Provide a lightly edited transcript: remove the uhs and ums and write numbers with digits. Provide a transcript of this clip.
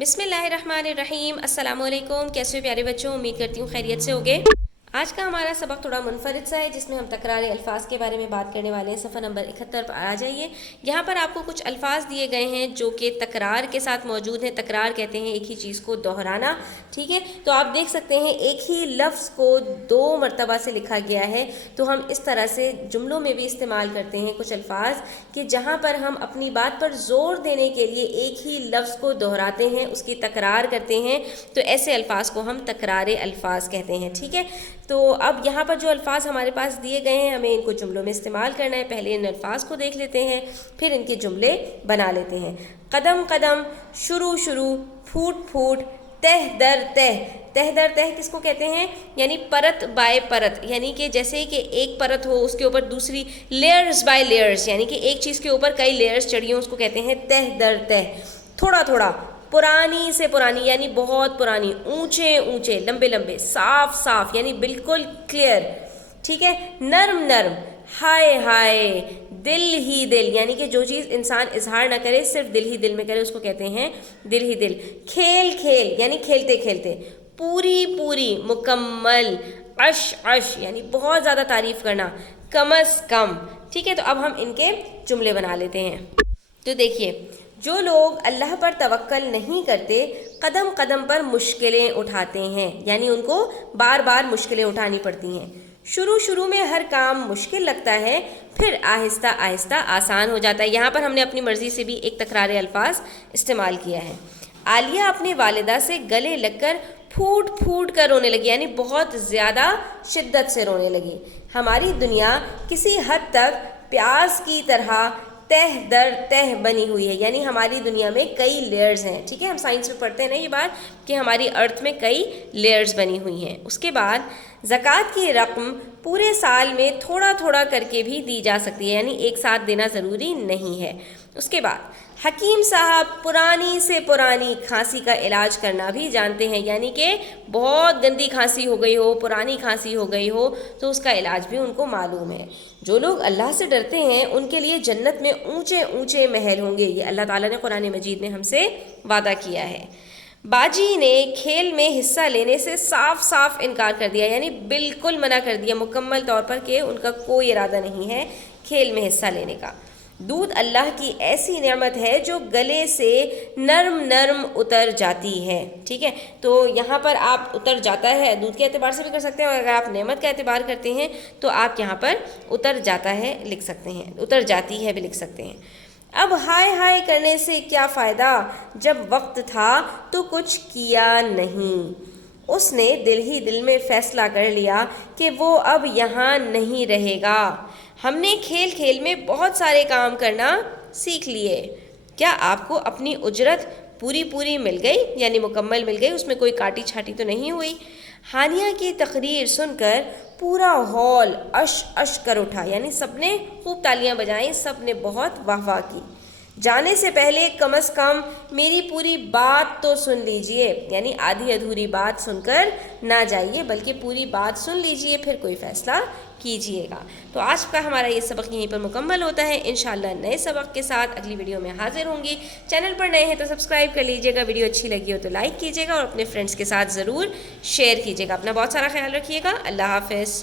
बिस्मिल्लाहिर्रहमानिर्रहीम। अस्सलाम वालेकुम। कैसे हो प्यारे बच्चों, उम्मीद करती हूँ खैरियत से होगे। आज का हमारा सबक थोड़ा मुनफरिद सा है, जिसमें हम तकरार अल्फाज के बारे में बात करने वाले हैं। सफ़ा नंबर 71 पर आ जाइए। यहाँ पर आपको कुछ अल्फाज दिए गए हैं जो कि तकरार के साथ मौजूद हैं। तकरार कहते हैं एक ही चीज़ को दोहराना, ठीक है। तो आप देख सकते हैं एक ही लफ्ज़ को 2 मरतबा से लिखा गया है। तो हम इस तरह से जुमलों में भी इस्तेमाल करते हैं कुछ अल्फाज कि जहाँ पर हम अपनी बात पर ज़ोर देने के लिए एक ही लफ्ज़ को दोहराते हैं, उसकी तकरार करते हैं। तो ऐसे अल्फाज को हम तकरार अल्फाज कहते हैं, ठीक है। तो अब यहाँ पर जो अल्फाज हमारे पास दिए गए हैं, हमें इनको जुमलों में इस्तेमाल करना है। पहले इन अल्फाज को देख लेते हैं, फिर इनके जुमले बना लेते हैं। कदम कदम, शुरू शुरू, फूट फूट, तह दर तह। तह दर तह किसको कहते हैं? यानी परत बाय परत, यानी कि जैसे कि एक परत हो उसके ऊपर दूसरी, लेयर्स बाय लेयर्स, यानी कि एक चीज़ के ऊपर कई लेयर्स चढ़ी हो, उसको कहते हैं तह दर तह। थोड़ा थोड़ा, पुरानी से पुरानी यानी बहुत पुरानी, ऊंचे ऊंचे, लंबे लंबे, साफ साफ यानी बिल्कुल क्लियर, ठीक है। नर्म नर्म, हाय हाय, दिल ही दिल, यानी कि जो चीज़ इंसान इजहार ना करे, सिर्फ दिल ही दिल में करे, उसको कहते हैं दिल ही दिल। खेल खेल यानी खेलते खेलते, पूरी पूरी, मुकम्मल, अश अश यानी बहुत ज़्यादा तारीफ़ करना, कमस कम, ठीक है। तो अब हम इनके जुमले बना लेते हैं। तो देखिए, जो लोग अल्लाह पर तवक्कल नहीं करते, कदम कदम पर मुश्किलें उठाते हैं, यानी उनको बार बार मुश्किलें उठानी पड़ती हैं। शुरू शुरू में हर काम मुश्किल लगता है, फिर आहिस्ता आहिस्ता आसान हो जाता है। यहाँ पर हमने अपनी मर्ज़ी से भी एक तकरार अल्फाज इस्तेमाल किया है। आलिया अपने वालिदा से गले लगकर फूट फूट कर रोने लगी, यानी बहुत ज़्यादा शिद्दत से रोने लगी। हमारी दुनिया किसी हद तक प्याज की तरह तह दर तह बनी हुई है, यानी हमारी दुनिया में कई लेयर्स हैं, ठीक है। हम साइंस में पढ़ते हैं ना ये बात कि हमारी अर्थ में कई लेयर्स बनी हुई हैं। उसके बाद ज़कात की रकम पूरे साल में थोड़ा थोड़ा करके भी दी जा सकती है, यानी एक साथ देना ज़रूरी नहीं है। उसके बाद हकीम साहब पुरानी से पुरानी खांसी का इलाज करना भी जानते हैं, यानी कि बहुत गंदी खांसी हो गई हो, पुरानी खांसी हो गई हो, तो उसका इलाज भी उनको मालूम है। जो लोग अल्लाह से डरते हैं उनके लिए जन्नत में ऊंचे ऊंचे महल होंगे, ये अल्लाह ताला ने कुरान मजीद में हमसे वादा किया है। बाजी ने खेल में हिस्सा लेने से साफ साफ इनकार कर दिया, यानी बिल्कुल मना कर दिया मुकम्मल तौर पर कि उनका कोई इरादा नहीं है खेल में हिस्सा लेने का। दूध अल्लाह की ऐसी नेमत है जो गले से नर्म नर्म उतर जाती है, ठीक है। तो यहाँ पर आप उतर जाता है दूध के एतबार से भी कर सकते हैं, और अगर आप नेमत का एतबार करते हैं तो आप यहाँ पर उतर जाता है लिख सकते हैं, उतर जाती है भी लिख सकते हैं। अब हाय हाय करने से क्या फ़ायदा, जब वक्त था तो कुछ किया नहीं। उसने दिल ही दिल में फ़ैसला कर लिया कि वो अब यहाँ नहीं रहेगा। हमने खेल खेल में बहुत सारे काम करना सीख लिए। क्या आपको अपनी उजरत पूरी पूरी मिल गई, यानी मुकम्मल मिल गई, उसमें कोई काटी छाटी तो नहीं हुई। हानिया की तकरीर सुनकर पूरा हॉल अश अश कर उठा, यानी सबने खूब तालियां बजाईं, सबने बहुत वाह वाह की। जाने से पहले कम से कम मेरी पूरी बात तो सुन लीजिए, यानी आधी अधूरी बात सुनकर ना जाइए, बल्कि पूरी बात सुन लीजिए, फिर कोई फ़ैसला कीजिएगा। तो आज का हमारा ये सबक यहीं पर मुकम्मल होता है। इंशाल्लाह नए सबक के साथ अगली वीडियो में हाजिर होंगी। चैनल पर नए हैं तो सब्सक्राइब कर लीजिएगा, वीडियो अच्छी लगी हो तो लाइक कीजिएगा और अपने फ्रेंड्स के साथ ज़रूर शेयर कीजिएगा। अपना बहुत सारा ख्याल रखिएगा। अल्लाह हाफ़िज़।